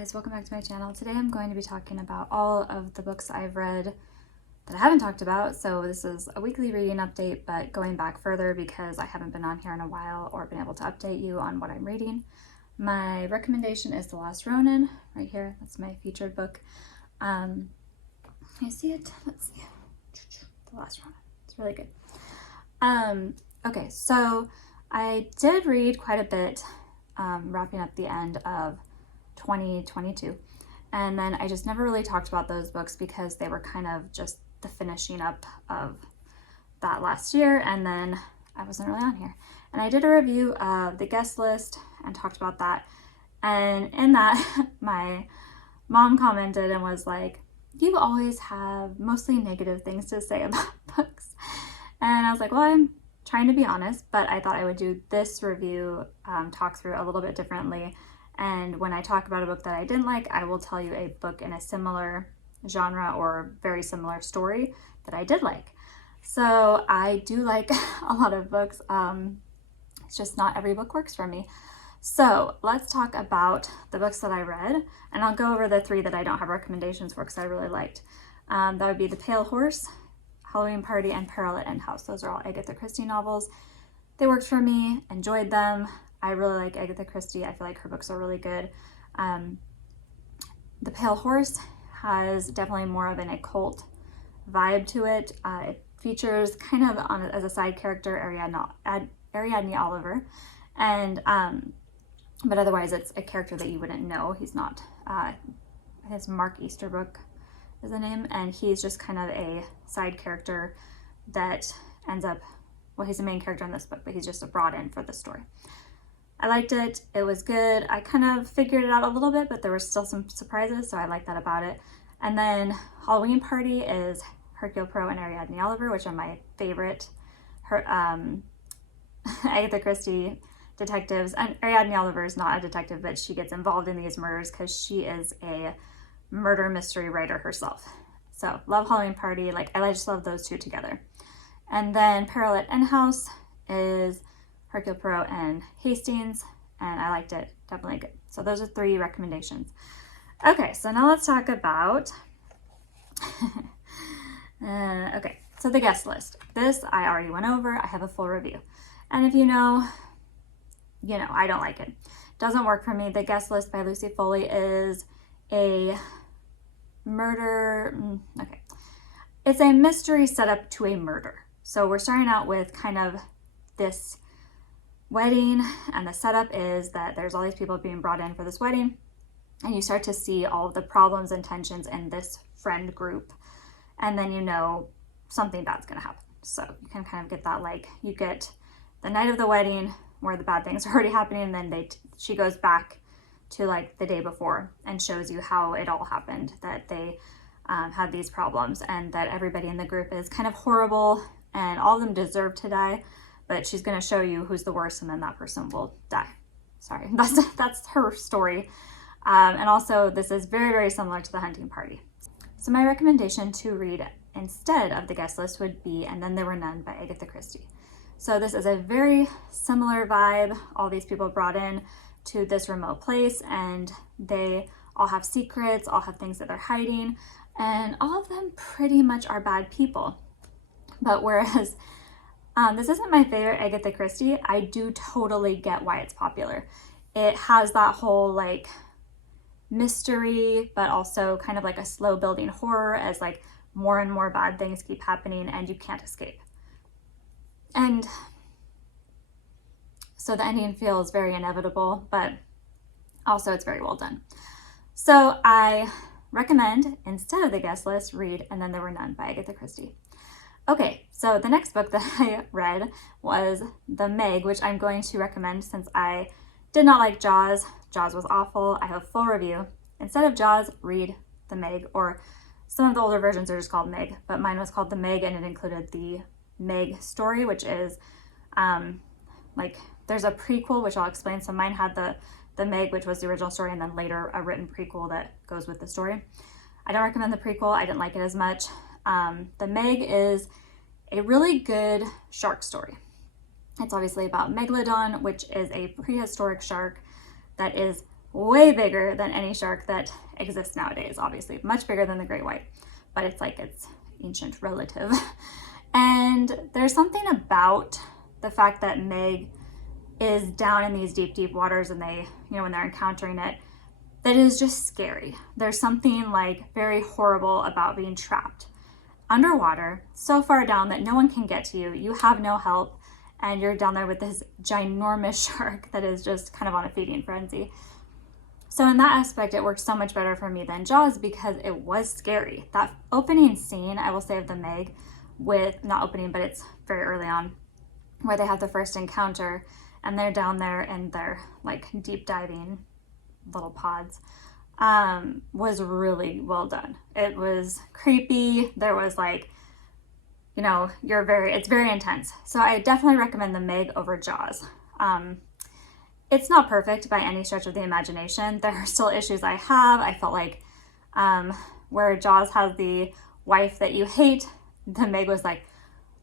guys, welcome back to my channel. Today I'm going to be talking about all of the books I've read that I haven't talked about. So this is a weekly reading update, but going back further because I haven't been on here in a while or been able to update you on what I'm reading. My recommendation is The Last Ronin, right here. That's my featured book. Can you see it? Let's see. The Last Ronin. It's really good. Okay, so I did read quite a bit, wrapping up the end of 2022, and then I just never really talked about those books because they were kind of just the finishing up of that last year, and then I wasn't really on here. And I did a review of The Guest List and talked about that, and in that my mom commented and was like, you always have mostly negative things to say about books. And I was like, well, I'm trying to be honest, but I thought I would do this review, talk through a little bit differently. And when I talk about a book that I didn't like, I will tell you a book in a similar genre or very similar story that I did like. So I do like a lot of books. It's just not every book works for me. So let's talk about the books that I read, and I'll go over the three that I don't have recommendations for because I really liked. That would be The Pale Horse, Halloween Party, and Peril at End House. Those are all Agatha Christie novels. They worked for me, enjoyed them. I really like Agatha Christie. I feel like her books are really good. The Pale Horse has definitely more of an occult vibe to it. It features kind of as a side character Ariadne Oliver, and but otherwise it's a character that you wouldn't know. He's not. His Mark Easterbrook is the name, and he's just kind of a side character that ends up. Well, he's the main character in this book, but he's just brought in for the story. I liked it. It was good. I kind of figured it out a little bit, but there were still some surprises, so I like that about it. And then Halloween Party is Hercule Poirot and Ariadne Oliver, which are my favorite Agatha Christie detectives. And Ariadne Oliver is not a detective, but she gets involved in these murders because she is a murder mystery writer herself. So love Halloween Party. I just love those two together. And then Peril at End House is Hercule Poirot and Hastings, and I liked it. Definitely good. So those are three recommendations. Okay, so now let's talk about okay, so The Guest List. This I already went over. I have a full review, and if you know, I don't like it. Doesn't work for me. The Guest List by Lucy Foley is a murder. Okay, it's a mystery set up to a murder. So we're starting out with kind of this wedding, and the setup is that there's all these people being brought in for this wedding, and you start to see all of the problems and tensions in this friend group, and then something bad's gonna happen. So you can kind of get that, you get the night of the wedding where the bad things are already happening, and then she goes back to the day before and shows you how it all happened, that they had these problems and that everybody in the group is kind of horrible and all of them deserve to die, but she's going to show you who's the worst, and then that person will die. Sorry, that's her story. And also, this is very, very similar to The Hunting Party. So my recommendation to read instead of The Guest List would be And Then There Were None by Agatha Christie. So this is a very similar vibe. All these people brought in to this remote place, and they all have secrets, all have things that they're hiding, and all of them pretty much are bad people. But whereas this isn't my favorite Agatha Christie, I do totally get why it's popular. It has that whole mystery, but also kind of a slow building horror as more and more bad things keep happening and you can't escape. And so the ending feels very inevitable, but also it's very well done. So I recommend, instead of The Guest List, read And Then There Were None by Agatha Christie. Okay, so the next book that I read was The Meg, which I'm going to recommend since I did not like Jaws. Jaws was awful. I have a full review. Instead of Jaws, read The Meg, or some of the older versions are just called Meg, but mine was called The Meg, and it included the Meg story, which is there's a prequel, which I'll explain. So mine had the Meg, which was the original story, and then later a written prequel that goes with the story. I don't recommend the prequel. I didn't like it as much. The Meg is a really good shark story. It's obviously about Megalodon, which is a prehistoric shark that is way bigger than any shark that exists nowadays, obviously. Much bigger than the great white, but it's like its ancient relative. And there's something about the fact that Meg is down in these deep, deep waters and they, when they're encountering it, that is just scary. There's something like very horrible about being trapped underwater so far down that no one can get to you. You have no help and you're down there with this ginormous shark that is just kind of on a feeding frenzy. So in that aspect, it worked so much better for me than Jaws because it was scary. That opening scene, I will say, of the Meg with, not opening, but it's very early on, where they have the first encounter and they're down there in their like deep diving little pods, was really well done. It was creepy. There was like, it's very intense. So I definitely recommend the Meg over Jaws. It's not perfect by any stretch of the imagination. There are still issues I have. I felt like where Jaws has the wife that you hate, the Meg was like,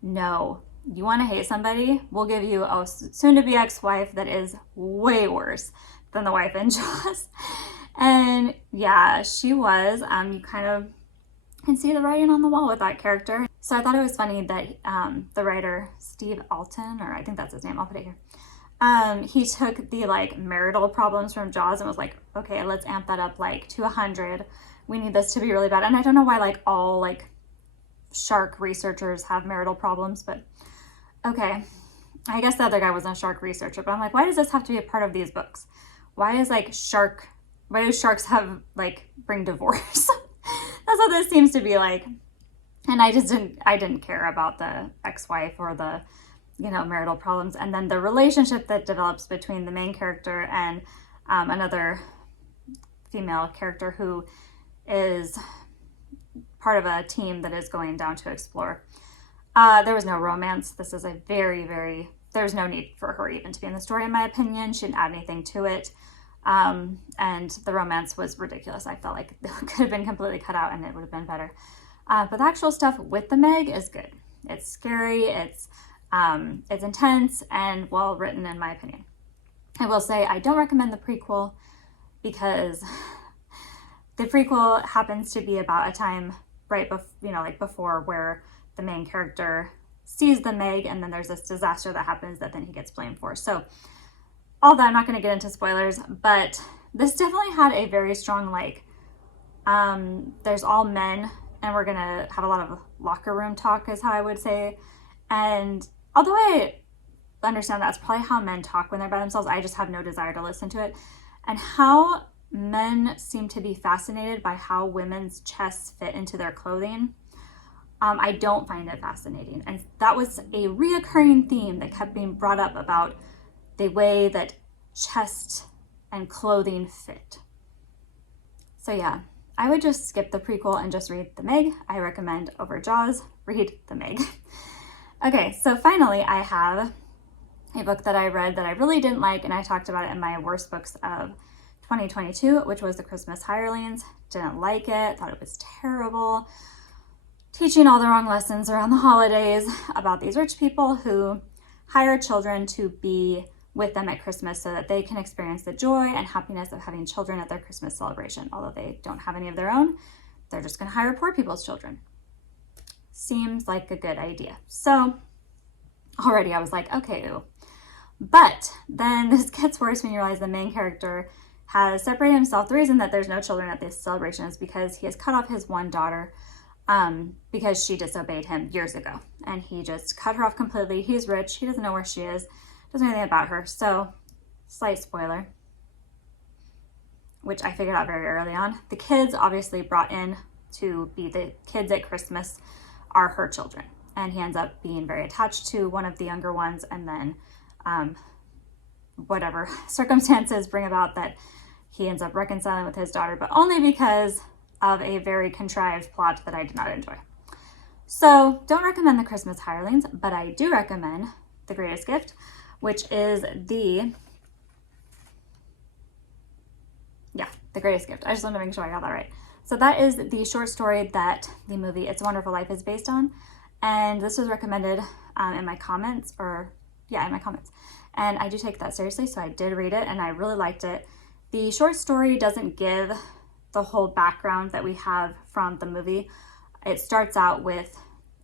no, you want to hate somebody? We'll give you a soon-to-be ex-wife that is way worse than the wife in Jaws. And yeah, she was. You kind of can see the writing on the wall with that character. So I thought it was funny that the writer, Steve Alten, or I think that's his name, I'll put it here. He took the like marital problems from Jaws and was like, okay, let's amp that up like to 100. We need this to be really bad. And I don't know why like all like shark researchers have marital problems, but okay. I guess the other guy wasn't a shark researcher, but I'm like, why does this have to be a part of these books? Why do sharks have like bring divorce? That's what this seems to be like. And I didn't care about the ex-wife or the marital problems. And then the relationship that develops between the main character and another female character who is part of a team that is going down to explore. There was no romance. This is a there's no need for her even to be in the story, in my opinion. She didn't add anything to it. And the romance was ridiculous. I felt like it could have been completely cut out and it would have been better. But the actual stuff with the Meg is good. It's scary. It's intense and well written, in my opinion. I will say I don't recommend the prequel because the prequel happens to be about a time right before where the main character sees the Meg and then there's this disaster that happens that then he gets blamed for. So all that, I'm not going to get into spoilers, but this definitely had a very strong there's all men and we're going to have a lot of locker room talk is how I would say. And although I understand that's probably how men talk when they're by themselves, I just have no desire to listen to it. And how men seem to be fascinated by how women's chests fit into their clothing. I don't find it fascinating. And that was a reoccurring theme that kept being brought up about the way that chest and clothing fit. So yeah, I would just skip the prequel and just read the Meg. I recommend over Jaws, read the Meg. Okay, so finally I have a book that I read that I really didn't like, and I talked about it in my worst books of 2022, which was the Christmas Hirelings. Didn't like it, thought it was terrible. Teaching all the wrong lessons around the holidays about these rich people who hire children to be with them at Christmas so that they can experience the joy and happiness of having children at their Christmas celebration. Although they don't have any of their own, they're just going to hire poor people's children. Seems like a good idea. So already I was like, okay, ew. But then this gets worse when you realize the main character has separated himself. The reason that there's no children at this celebration is because he has cut off his one daughter because she disobeyed him years ago. And he just cut her off completely. He's rich. He doesn't know where she is. Doesn't know anything about her. So, slight spoiler, which I figured out very early on. The kids obviously brought in to be the kids at Christmas are her children. And he ends up being very attached to one of the younger ones. And then whatever circumstances bring about that he ends up reconciling with his daughter, but only because of a very contrived plot that I did not enjoy. So don't recommend the Christmas Hirelings, but I do recommend The Greatest Gift, which is The Greatest Gift. I just wanted to make sure I got that right. So that is the short story that the movie It's a Wonderful Life is based on. And this was recommended in my comments, in my comments. And I do take that seriously, so I did read it and I really liked it. The short story doesn't give the whole background that we have from the movie. It starts out with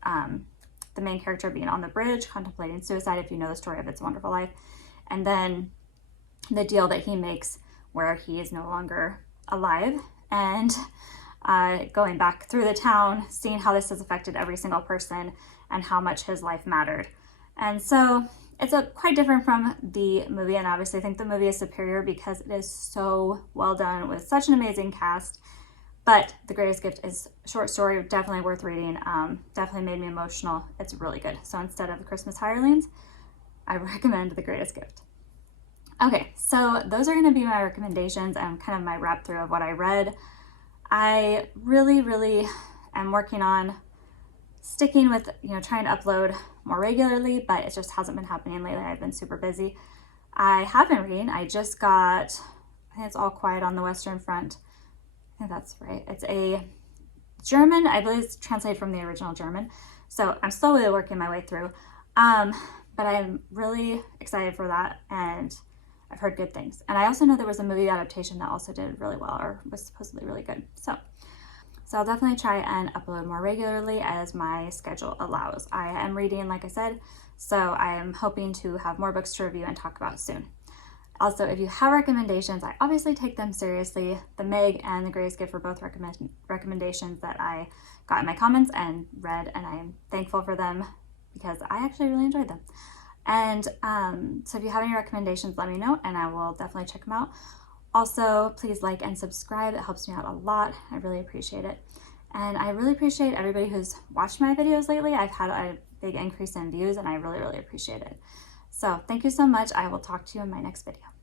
the main character being on the bridge contemplating suicide, if you know the story of It's a Wonderful Life, and then the deal that he makes where he is no longer alive, and going back through the town, seeing how this has affected every single person and how much his life mattered. And so it's quite different from the movie, and obviously I think the movie is superior because it is so well done with such an amazing cast. But The Greatest Gift is a short story, definitely worth reading. Definitely made me emotional. It's really good. So instead of The Christmas Hirelings, I recommend The Greatest Gift. Okay, so those are going to be my recommendations and kind of my wrap through of what I read. I really am working on sticking with, trying to upload more regularly, but it just hasn't been happening lately. I've been super busy. I have been reading. I just got, I think it's All Quiet on the Western Front. I think that's right. It's a German, I believe it's translated from the original German. So I'm slowly working my way through. But I'm really excited for that, and I've heard good things. And I also know there was a movie adaptation that also did really well, or was supposedly really good. So I'll definitely try and upload more regularly as my schedule allows. I am reading, like I said, so I am hoping to have more books to review and talk about soon. Also, if you have recommendations, I obviously take them seriously. The Meg and The Greatest Gift were both recommendations that I got in my comments and read, and I am thankful for them because I actually really enjoyed them. And so if you have any recommendations, let me know and I will definitely check them out. Also, please like and subscribe. It helps me out a lot. I really appreciate it. And I really appreciate everybody who's watched my videos lately. I've had a big increase in views and I really appreciate it. So thank you so much. I will talk to you in my next video.